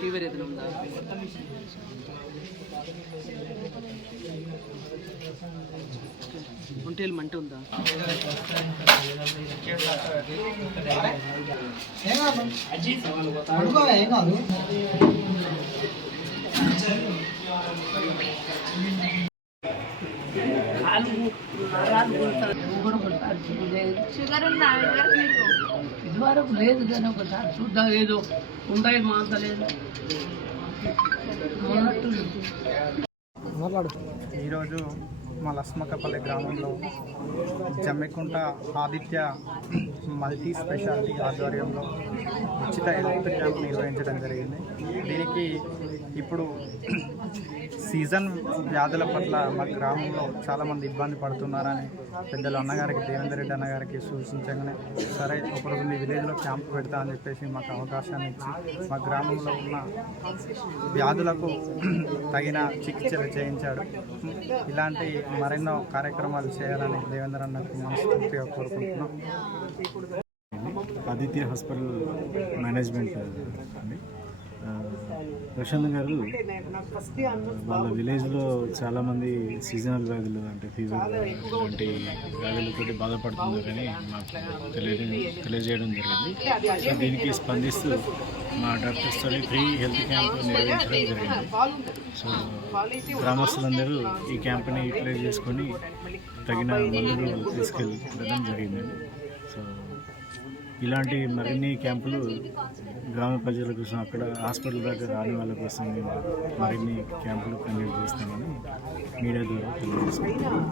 Fever ఏదైనా ఉందా? ఒంటేలు మంట ఉందా? షుగర్ ఉందా? ఇదివరకు లేదు కానీ ఒకసారి చూద్దాం, ఏదో ఉండాయి మాంతలేదు. ఈరోజు మా లస్మకపల్లి గ్రామంలో జమ్మికుంట ఆదిత్య మల్టీ స్పెషాలిటీ ఆధ్వర్యంలో ఉచిత హెల్త్ క్యాంప్ నిర్వహించడం జరిగింది. దీనికి ఇప్పుడు సీజన్ వ్యాధుల పట్ల మా గ్రామంలో చాలామంది ఇబ్బంది పడుతున్నారని పెద్దలు అన్నగారికి, దేవేందర్ రెడ్డి అన్నగారికి సూచించగానే సరే ఒకరోజు మీ విలేజ్లో క్యాంప్ పెడతా అని చెప్పేసి మాకు అవకాశాన్ని ఇచ్చి మా గ్రామంలో ఉన్న వ్యాధులకు తగిన చికిత్సలు చేయించాడు. ఇలాంటి మరెన్నో కార్యక్రమాలు చేయాలని దేవేంద్ర అన్నకు మనస్ఫూర్తిగా కోరుకుంటున్నాం. ఆదిత్య హాస్పిటల్ మేనేజ్మెంట్ అండి. ప్రశాంత్ గారు వాళ్ళ విలేజ్లో చాలామంది సీజనల్ వ్యాధులు అంటే ఫీవర్ లాంటి వ్యాధులతో బాధపడుతున్నారని మాకు తెలియజేయడం జరిగింది. సో దీనికి స్పందిస్తూ మా డాక్టర్స్తో ఫ్రీ హెల్త్ క్యాంప్ నిర్వహించడం జరిగింది. సో గ్రామస్తులందరూ ఈ క్యాంప్ని యూటిలైజ్ చేసుకొని తగిన మందులు తీసుకెళ్ళడం జరిగిందండి. సో ఇలాంటి మరిన్ని క్యాంపులు గ్రామ ప్రజల కోసం, అక్కడ హాస్పిటల్ దాకా రాని వాళ్ళ కోసం మేము మరిన్ని క్యాంపులు కండక్ట్ చేస్తామని మీడియా ద్వారా తెలియజేస్తున్నాం.